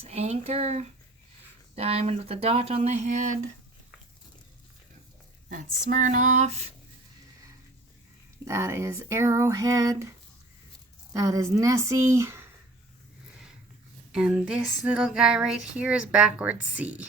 That's Anchor. Diamond with a dot on the head. That's Smirnoff. That is Arrowhead. That is Nessie. And this little guy right here is Backward C.